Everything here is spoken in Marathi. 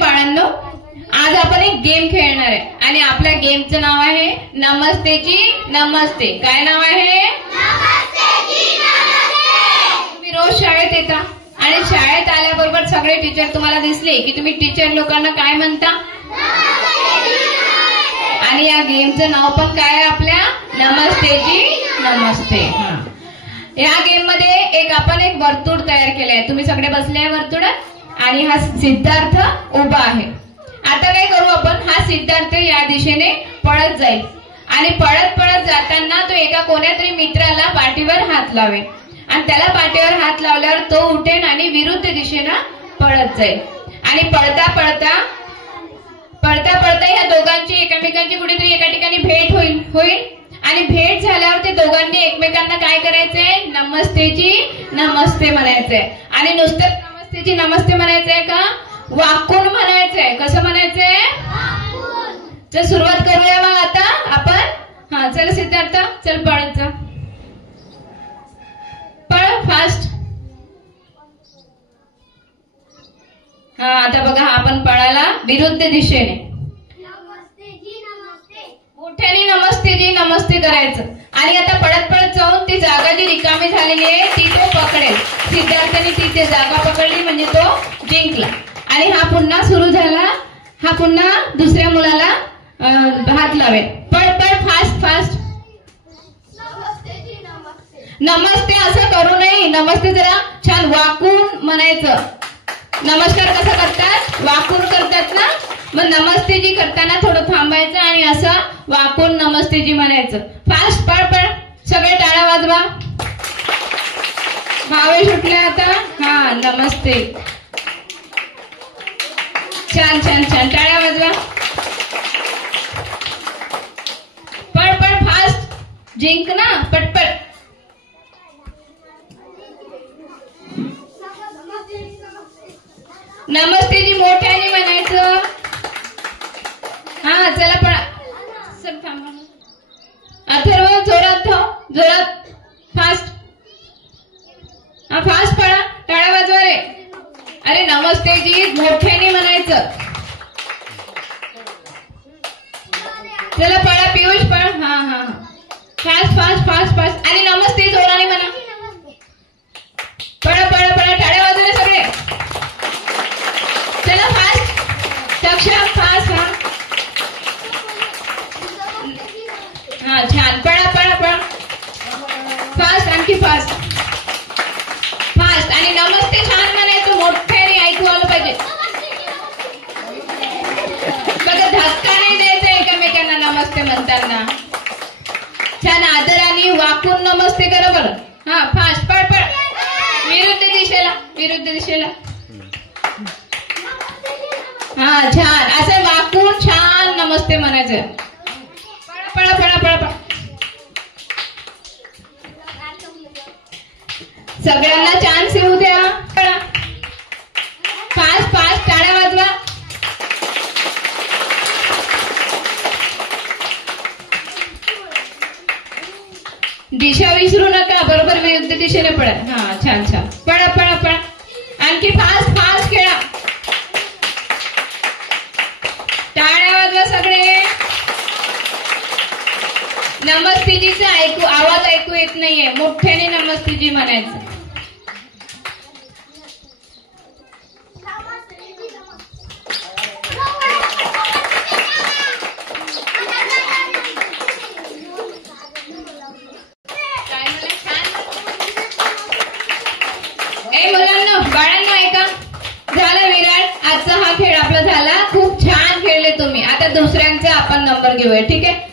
बाळांनो, आज आपण एक गेम खेळणार आहे आणि आपल्या गेमचं नाव आहे नमस्तेची नमस्ते. काय नाव आहे? तुम्ही रोज शाळेत येता आणि शाळेत आल्याबरोबर सगळे टीचर तुम्हाला दिसले की तुम्ही टीचर लोकांना काय म्हणता? आणि या गेमचं नाव पण काय आहे आपल्या? नमस्तेची नमस्ते. या गेम मध्ये आपण एक वर्तुळ तयार केले आहे. तुम्ही सगळे बसले आहे वर्तुळात आणि हा सिद्धार्थ उभा आहे. आता काय करू आपण? हा सिद्धार्थ या दिशेने पळत जाईल आणि पळत पळत जाताना तो एका कोण्यातरी मित्राला पाठीवर हात लावेल आणि त्याला पाठीवर हात लावल्यावर तो उठेल आणि विरुद्ध दिशेनं पळत जाईल आणि पळता पळता पळता पळता या दोघांची एकमेकांची कुठेतरी एका ठिकाणी भेट होईल आणि भेट झाल्यावर ते दोघांनी एकमेकांना काय करायचंय? नमस्तेची नमस्ते म्हणायचंय. आणि नुसतं नमस्तेची नमस्ते म्हणायचंय का? वाकून म्हणायचंय. कसं म्हणायचंय? चल सुरुवात करूया मग आता आपण. हा चल सिद्धार्थ, चल पळत जा, पळ फास्ट. हा आता बघा, हा आपण पळाला विरुद्ध दिशेने. मोठ्याने नमस्ते जी नमस्ते करायचं आणि आता पळत पळत जाऊन ती जागा जी रिकामी झालेली आहे ती तो पकडेल. सिद्धार्थाने ती जागा पकडली म्हणजे तो जिंकला. आणि हा पुन्हा सुरू झाला. हा पुन्हा दुसऱ्या मुलाला हात लावेल. पळ पळ फास्ट फास्ट. नमस्ते असं करू नये. नमस्ते जरा छान वाकून म्हणायचं. नमस्कार कसं करतात? वाकून करतात ना. मग नमस्ते जी करताना थोडं थांबायचं आणि असं वाकून नमस्ते जी म्हणायचं. फास्ट पळ पळ. सगळे टाळ्या वाजवा. भावे सुटले आता. हा नमस्ते. छान छान छान. टाळ्या वाजवा. पळ पळ फास्ट. जिंक ना पटपट. नमस्ते जी मोठ्याने म्हणायचं. हा चला पळा. सर थांबा. अथर्व जोरात धाव, जोरात फास्ट. हा फास्ट पळा. टाळ्या वाजवा रे. अरे नमस्ते जी मोठ्याने म्हणायचं. चला पळा पियुष पळ. हा हा फास्ट फास्ट फास्ट फास्ट. आणि नमस्ते जोराने म्हणा. पळा पळा पळा. टाळ्या वाजवले सगळे. चला फास्ट. सक्षम फास्ट. हा छान. पळा पळा पळा फास्ट. आणखी फास्ट फास्ट. आणि नमस्ते छान म्हणायचं. मोठ्याने ऐकू आलं पाहिजे. बघा धक्का नाही द्यायचा एकमेकांना नमस्ते म्हणताना. छान आदराने वाकून नमस्ते करा बरं. हा फास्ट पळ पळ. विरुद्ध दिशेला विरुद्ध दिशेला. हा छान. असं वाकून छान नमस्ते म्हणायचं. पळा पळा पळा पळा. सगळ्यांना चान्स येऊ द्या. पळा फास्ट फास्ट. टाळ्या वाजवा. दिशा विसरू नका. बरोबर विरुद्ध दिशेने पळा. हा छान छान. पळा पळा पळा. आणखी फास्ट फास्ट खेळा. टाळ्या वाजवा सगळे. नमस्तेजीचा आवाज ऐकू येत नाहीये. मोठ्याने नमस्तेजी म्हणायचं. मुलांना बाळांना ऐका. झालं विराट. आजचा हा खेळ आपला झाला. खूप छान खेळले तुम्ही. आता दुसऱ्यांचा आपण नंबर घेऊया. ठीक आहे.